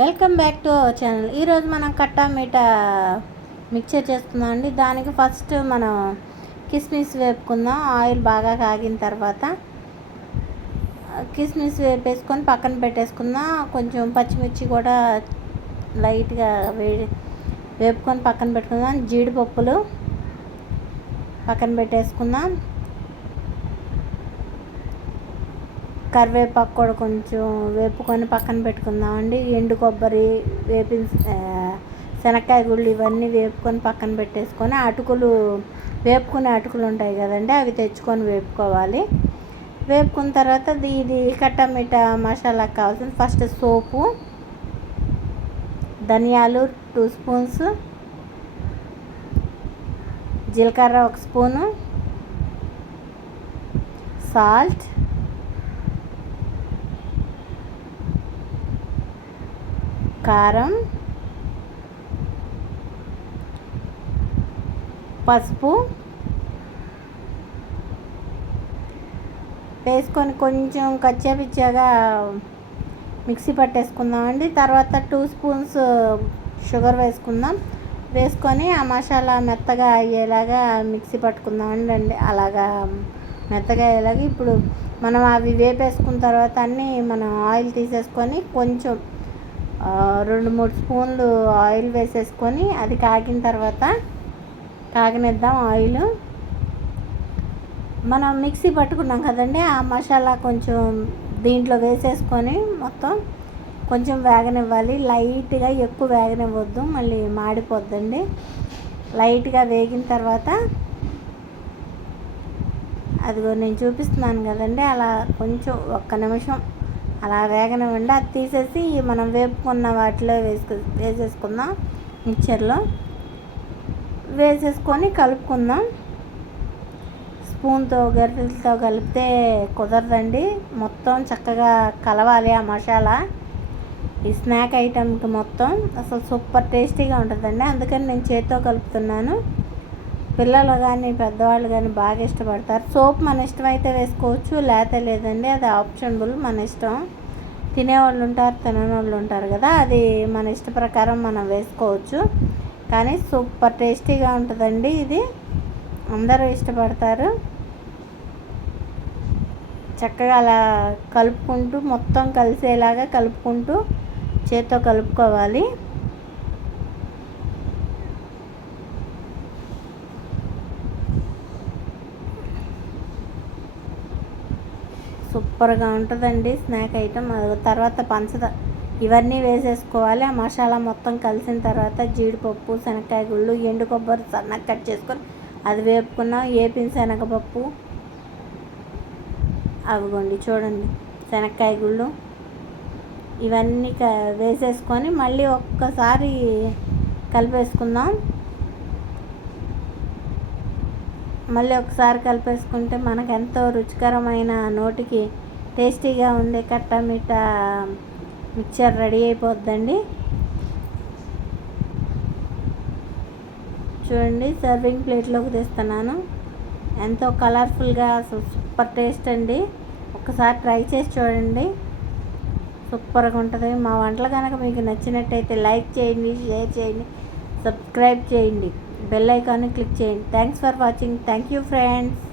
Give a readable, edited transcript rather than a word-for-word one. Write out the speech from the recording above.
Welcome back to our channel. ఈరోజు మనం కట్టా మీఠా mixture చేస్తున్నాం అండి. దానికి ఫస్ట్ మనం కిస్మిస్ వేపుకుందాం. ఆయిల్ బాగా కాగిన తర్వాత కిస్మిస్ వేపేసుకొని పక్కన పెట్టేసుకుందాం. కొంచెం పచ్చిమిర్చి కూడా లైట్గా వేపుకొని పక్కన పెట్టుకుందాం. జీడిపప్పులు పక్కన పెట్టేసుకుందాం. కరివేపాకు కూడా కొంచెం వేపుకొని పక్కన పెట్టుకుందామండి. ఎండు కొబ్బరి, శనక్కాయ గుళ్ళు ఇవన్నీ వేపుకొని పక్కన పెట్టేసుకొని అటుకులు వేపుకునే అటుకులు ఉంటాయి కదండి, అవి తెచ్చుకొని వేపుకోవాలి. వేపుకున్న తర్వాత ఇది కట్టా మీఠా మసాలా కావాల్సింది. ఫస్ట్ సోపు, ధనియాలు 2 స్పూన్స్, జీలకర్ర 1 స్పూను, సాల్ట్, కారం, పసుపు వేసుకొని కొంచెం కచ్చాపిచ్చాగా మిక్సీ పట్టేసుకుందామండి. తర్వాత 2 స్పూన్స్ షుగర్ వేసుకొని ఆ మసాలా మెత్తగా అయ్యేలాగా మిక్సీ పట్టుకుందామండి. అలాగా మెత్తగా అయ్యేలాగా ఇప్పుడు మనం అవి వేపేసుకున్న తర్వాత అన్నీ మనం ఆయిల్ తీసేసుకొని కొంచెం 2-3 స్పూన్లు ఆయిల్ వేసేసుకొని అది కాగిన తర్వాత కాగనిద్దాం. ఆయిల్ మనం మిక్సీ పట్టుకున్నాం కదండి, ఆ మసాలా కొంచెం దీంట్లో వేసేసుకొని మొత్తం కొంచెం వేగనివ్వాలి. లైట్గా, ఎక్కువ వేగనివ్వద్దు, మళ్ళీ మాడిపోద్దండి. లైట్గా వేగిన తర్వాత అదిగో నేను చూపిస్తున్నాను కదండి, అలా కొంచెం 1 నిమిషం అలా వేగనివ్వండి. అది తీసేసి మనం వేపుకున్న వాటిలో వేసేసుకుందాం. మిక్చర్లో వేసేసుకొని కలుపుకుందాం. స్పూన్తో గరిటెలతో కలిపితే కుదరదండి, మొత్తం చక్కగా కలవాలి ఆ మసాలా. ఈ స్నాక్ ఐటెంకి మొత్తం అసలు సూపర్ టేస్టీగా ఉంటుందండి. అందుకని నేను చేతితో కలుపుతున్నాను. పిల్లలు కానీ పెద్దవాళ్ళు కానీ బాగా ఇష్టపడతారు. సోప్ మన ఇష్టమైతే వేసుకోవచ్చు, లేదండి, అది ఆప్షనబుల్, మన ఇష్టం. తినేవాళ్ళు ఉంటారు, తినని వాళ్ళు ఉంటారు కదా, అది మన ఇష్ట ప్రకారం మనం వేసుకోవచ్చు. కానీ సూపర్ టేస్టీగా ఉంటుందండి. ఇది అందరూ ఇష్టపడతారు. చక్కగా అలా కలుపుకుంటూ మొత్తం కలిసేలాగా కలుపుకుంటూ చేత్తో కలుపుకోవాలి. సూపర్గా ఉంటుందండి స్నాక్ ఐటమ్. తర్వాత పంచదార ఇవన్నీ వేసేసుకోవాలి. ఆ మసాలా మొత్తం కలిసిన తర్వాత జీడిపప్పు, శనక్కాయ గుళ్ళు, ఎండు కొబ్బరి సన్నగా కట్ చేసుకొని అది వేపుకున్నాం. ఏపిన శనగపప్పు, అవిగోండి చూడండి, శనక్కాయ గుళ్ళు ఇవన్నీ వేసేసుకొని మళ్ళీ ఒక్కసారి కలిపేసుకుందాం. మళ్ళీ ఒకసారి కలిపేసుకుంటే మనకు ఎంతో రుచికరమైన, నోటికి టేస్టీగా ఉండే కట్టా మీఠా మిక్చర్ రెడీ అయిపోద్దండి. చూడండి, సర్వింగ్ ప్లేట్లోకి తీస్తున్నాను. ఎంతో కలర్ఫుల్గా, అసలు సూపర్ టేస్ట్ అండి. ఒకసారి ట్రై చేసి చూడండి, సూపర్గా ఉంటుంది. మా వంటలు కనుక మీకు నచ్చినట్టయితే లైక్ చేయండి, షేర్ చేయండి, సబ్స్క్రైబ్ చేయండి, బెల్ ఐకాన్ని క్లిక్ చేయండి. Thanks for watching. Thank you friends.